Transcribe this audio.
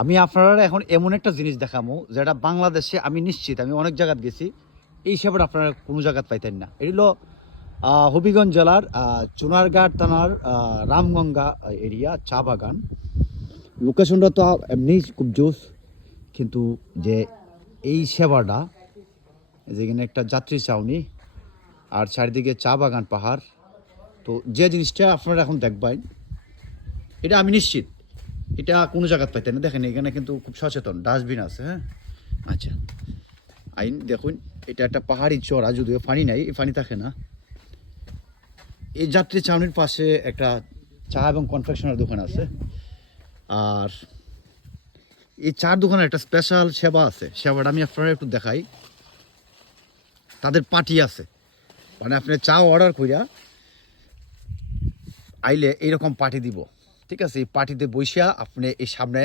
আমি আপনারা এখন এমন একটা জিনিস দেখামো যেটা বাংলাদেশে আমি নিশ্চিত আমি অনেক জায়গায় গেছি এই সেবাটা আপনারা কোনো জায়গায় পাইতেন না। এটা হলো হবিগঞ্জ জেলার চুনারঘাট থানার রামগঙ্গা এরিয়া চা বাগান। লোকেশনটা তো এমনি খুব জোস, কিন্তু যে এই সেবাটা যেখানে একটা যাত্রী ছাউনি আর চারিদিকে চা বাগান পাহাড়, তো যে জিনিসটা আপনারা এখন দেখবেন এটা আমি নিশ্চিত এটা কোনো জায়গায় পাইতেন না। দেখেন এখানে কিন্তু খুব সচেতন ডাস্টবিন আছে। হ্যাঁ, আচ্ছা, আইন দেখুন, এটা একটা পাহাড়ি চড়া, যদিও পানি নাই, পানি থাকে না। এই যাত্রী ছাউনির পাশে একটা চা এবং কনফেকশনের দোকান আছে। আর এই চার দোকানের একটা স্পেশাল সেবা আছে, সেবাটা আমি আপনারা একটু দেখাই। তাদের পার্টি আছে, মানে আপনি চা অর্ডার কইরা আইলে এইরকম পার্টি দিব। ঠিক আছে, এই পার্টিতে বসিয়া আপনি এই সামনে